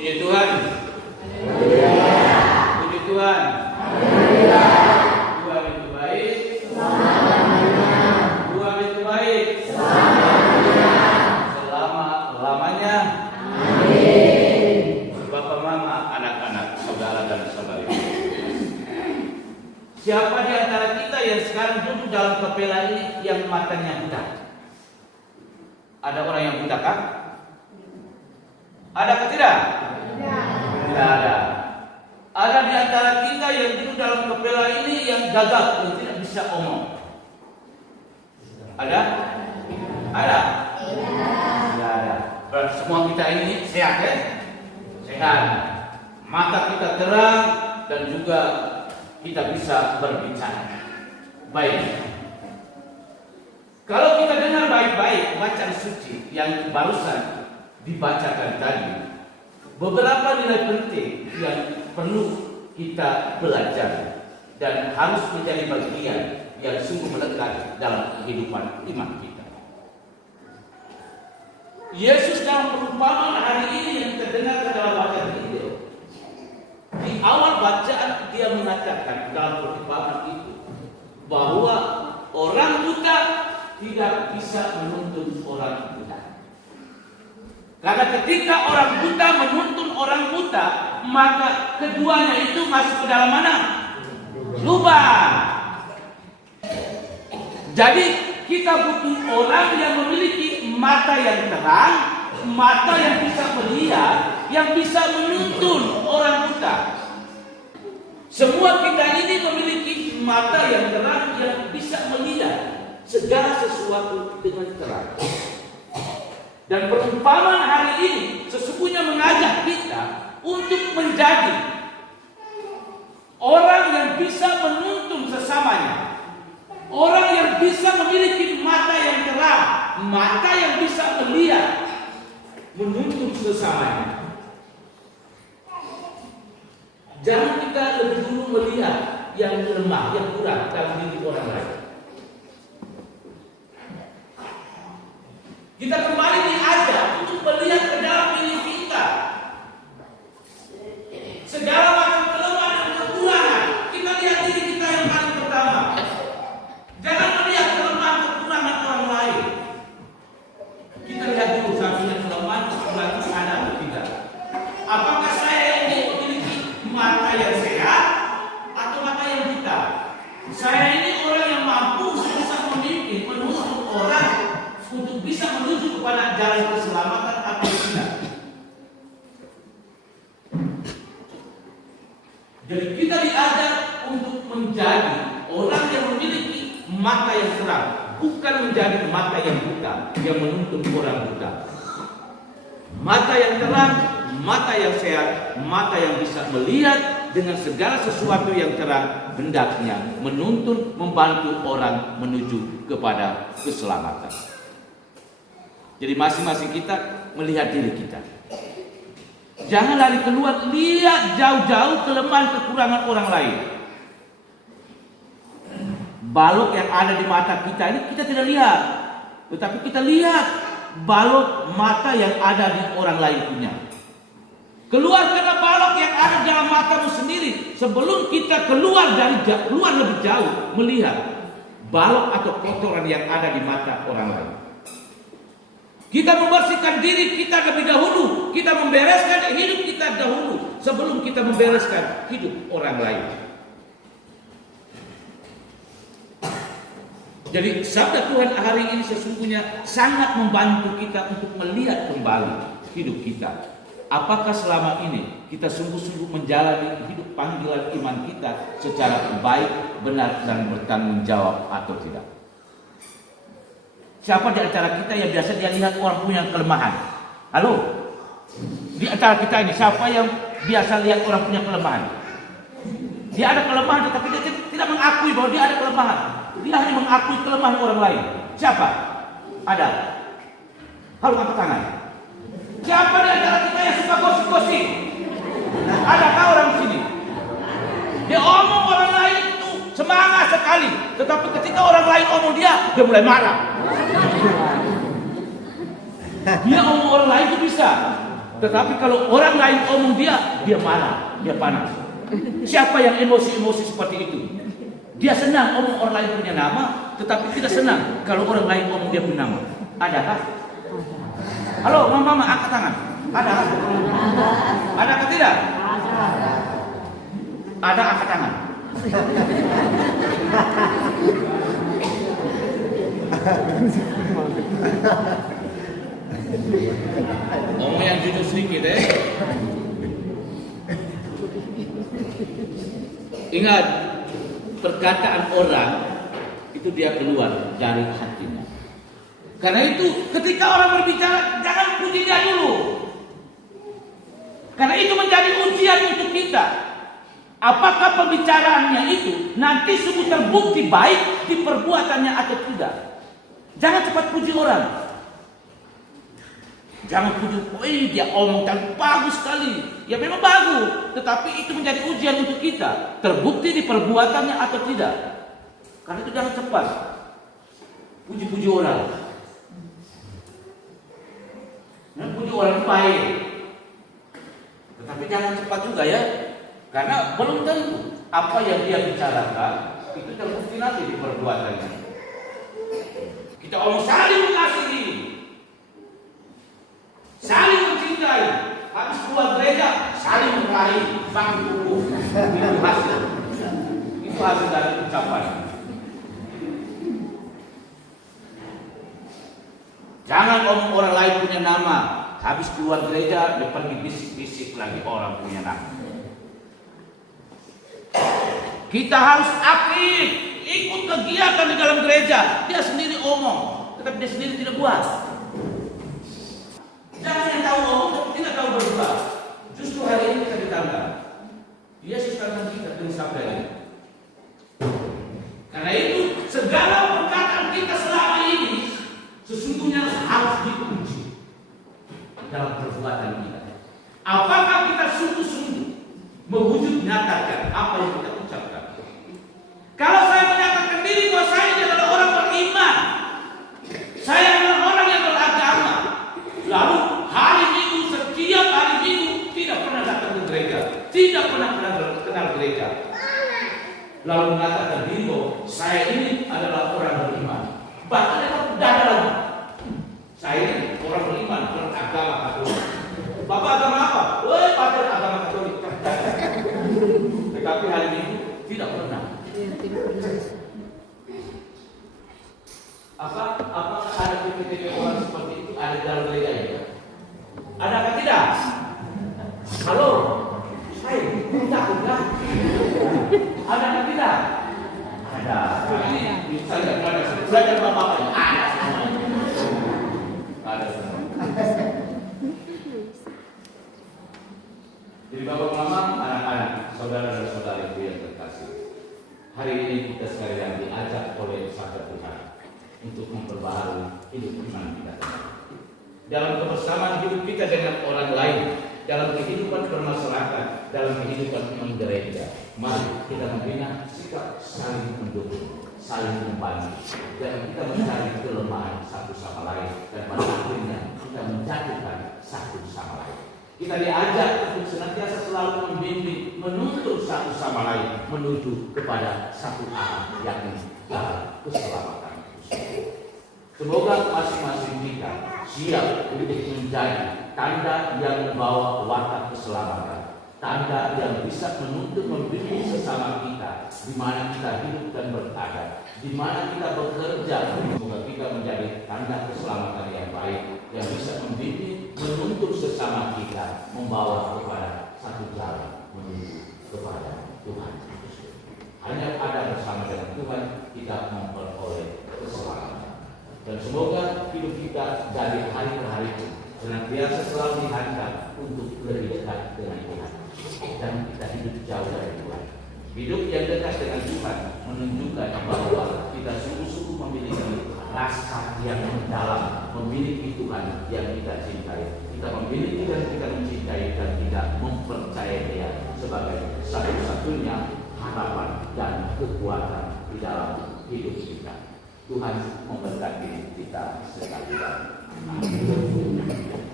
Puji Tuhan. Puji Tuhan. Tuhan itu baik. Tuhan itu baik. Selama-lamanya. Bapak, mama, anak-anak, saudara dan saudari. Siapa di antara kita yang sekarang duduk dalam kapela ini yang matanya buta? Ada orang yang buta kah? Ada atau tidak? Tidak ada. Ada di antara kita yang duduk dalam kapela ini yang gagap, yang tidak bisa omong. Ada? Ada? Tidak ada. Berarti semua kita ini sehat, ya? Sehat. Mata kita terang dan juga kita bisa berbicara. Baik. Kalau kita dengar baik-baik bacaan suci yang barusan dibacakan tadi, beberapa nilai penting yang perlu kita belajar dan harus menjadi bagian yang sungguh melekat dalam kehidupan iman kita. Yesus dalam perumpamaan hari ini yang kita dengar dalam bacaan Injil, di awal bacaan dia mengatakan dalam perumpamaan itu bahwa orang buta tidak bisa menuntun orang buta. Karena ketika orang buta menuntun orang buta, maka keduanya itu masuk ke dalam mana? Lubang. Jadi kita butuh orang yang memiliki mata yang terang, mata yang bisa melihat, yang bisa menuntun orang buta. Semua kita ini memiliki mata yang terang yang bisa melihat segala sesuatu dengan terang. Dan perumpamaan hari ini sesungguhnya mengajak kita untuk menjadi orang yang bisa menuntun sesamanya, orang yang bisa memiliki mata yang terang, mata yang bisa melihat, menuntun sesamanya. Jangan kita lebih dulu melihat yang lemah, yang kurang dalam diri orang lain. Kita kembali diajak untuk melihat ke dalam diri kita. Segala macam kelemahan dan kekurangan, kita lihat diri kita yang paling pertama. Jangan melihat kelemahan kekurangan orang lain. Kita lihat dulu sampingnya kelemahan kekurangan ada atau tidak. Apakah saya ini memiliki mata yang sehat atau mata yang buta? Saya ini orang yang mampu bisa memimpin, menuntun orang untuk bisa menuju kepada jalan keselamatan atau tidak. Jadi kita diajar untuk menjadi orang yang memiliki mata yang terang, bukan menjadi mata yang buta, yang menuntun orang buta. Mata yang terang, mata yang sehat, mata yang bisa melihat dengan segala sesuatu yang terang, hendaknya menuntun, membantu orang menuju kepada keselamatan. Jadi masing-masing kita melihat diri kita. Jangan lari keluar, lihat jauh-jauh kelemahan kekurangan orang lain. Balok yang ada di mata kita ini kita tidak lihat, tetapi kita lihat balok mata yang ada di orang lain punya. Keluarkanlah balok yang ada dalam matamu sendiri sebelum kita keluar lebih jauh melihat balok atau kotoran yang ada di mata orang lain. Kita membersihkan diri kita lebih dahulu. Kita membereskan hidup kita dahulu sebelum kita membereskan hidup orang lain. Jadi sabda Tuhan hari ini sesungguhnya sangat membantu kita untuk melihat kembali hidup kita. Apakah selama ini kita sungguh-sungguh menjalani hidup panggilan iman kita secara baik, benar, dan bertanggung jawab atau tidak? Siapa di antara kita yang biasa dia lihat orang punya kelemahan? Halo? Di antara kita ini siapa yang biasa lihat orang punya kelemahan? Dia ada kelemahan tetapi dia tidak mengakui bahwa dia ada kelemahan. Dia hanya mengakui kelemahan orang lain. Siapa? Ada? Halo, angkat tangan. Siapa di antara kita yang suka gosip-gosip? Adakah orang di sini? Dia omong orang lain itu semangat sekali, tetapi ketika orang lain omong dia mulai marah. Dia omong orang lain itu bisa, Tetapi kalau orang lain omong dia marah, dia panas. Siapa yang emosi-emosi seperti itu? Dia senang omong orang lain punya nama, tetapi tidak senang kalau orang lain omong dia punya nama. Adakah? Halo, mama, angkat tangan. Ada? Adakah tidak? Ada, angkat tangan. Ngomong yang jujur sedikit Ingat, perkataan orang itu dia keluar dari hatinya. Karena itu ketika orang berbicara jangan puji dia dulu. Karena itu menjadi ujian untuk kita. Apakah pembicaraannya itu nanti sungguh terbukti baik di perbuatannya atau tidak. Jangan cepat puji orang. Jangan puji, dia omong kan bagus sekali. Ya memang bagus, tetapi itu menjadi ujian untuk kita. Terbukti di perbuatannya atau tidak. Karena itu jangan cepat puji-puji orang. Dan puji orang baik. Tetapi jangan cepat juga ya. Karena belum tentu apa yang dia bicarakan itu terbukti nanti di perbuatannya. Kita omong saling mengasihi, saling mencintai, habis keluar gereja saling meraih bangku tubuh. Itu hasil dari ucapan. Jangan omong orang lain punya nama, habis keluar gereja dia pergi bisik-bisik lagi orang punya nama. Kita harus aktif, ikut kegiatan di dalam gereja. Dia sendiri omong, tetapi dia sendiri tidak buat. Jangan yang tahu omong, tapi tidak tahu berbuat. Justru hari ini kita ditambah. Yesus katakan kita dengan sabda ini. Karena itu segala perkataan kita selama ini sesungguhnya harus diuji dalam perbuatan kita. Apakah kita sungguh-sungguh mewujud nyatakan apa yang kita ucapkan? Kalau saya menyatakan diri bahwa saya adalah orang beriman, saya adalah orang yang beragama, lalu hari Minggu, setiap hari Minggu tidak pernah datang ke gereja, tidak pernah kenal gereja, lalu mengatakan diri bahwa saya ini adalah orang beriman, bahkan tidak ada lagi. Saya ini orang beriman, beragama Katolik. Bapak agama apa? Woi, pacar agama Katolik. Tetapi hari Minggu tidak pernah. Apakah ada tipe-tipe orang seperti itu ada di dalam gereja ini? Adakah tidak? Halo, saya takut kan? Adakah tidak? Ada. Ini saya tidak ada. Belajar bapak ini ada semuanya. Ada semua. Jadi bapak mama, anak-anak, saudara dan saudari yang terkasih. Hari ini kita sekali lagi diajak oleh sabda Tuhan untuk memperbaharui hidup iman kita. Dalam kebersamaan hidup kita dengan orang lain, dalam kehidupan bermasyarakat, dalam kehidupan iman gereja, mari kita membina sikap saling mendukung, saling membantu, dan kita mencari kelemahan satu sama lain, dan pada akhirnya kita menjatuhkan satu sama lain. Kita diajak untuk senantiasa selalu membimbing, menuntun satu sama lain menuju kepada satu arah, yakni jalan keselamatan. Semoga masing-masing kita siap untuk menjadi tanda yang membawa watak keselamatan, tanda yang bisa menuntun membimbing sesama kita, di mana kita hidup dan berada, di mana kita bekerja. Semoga kita menjadi tanda keselamatan yang baik, yang bisa membimbing, menuntun sesama kita, membawa kepada satu jalan menuju kepada Tuhan. Hanya ada bersama dengan Tuhan kita memperoleh keselamatan. Dan semoga hidup kita dari hari ke hari senantiasa selalu dihantar untuk lebih dekat dengan Tuhan. Dan kita hidup jauh dari Tuhan. Hidup yang dekat dengan Tuhan menunjukkan bahwa kita sungguh-sungguh memiliki rasa yang mendalam, memiliki Tuhan yang kita cintai. Kita memiliki dan kita mencintai dan kita mempercayai Dia sebagai satu-satunya harapan dan kekuatan di dalam hidup kita. Tuhan memberkati kita sekalian. Amin.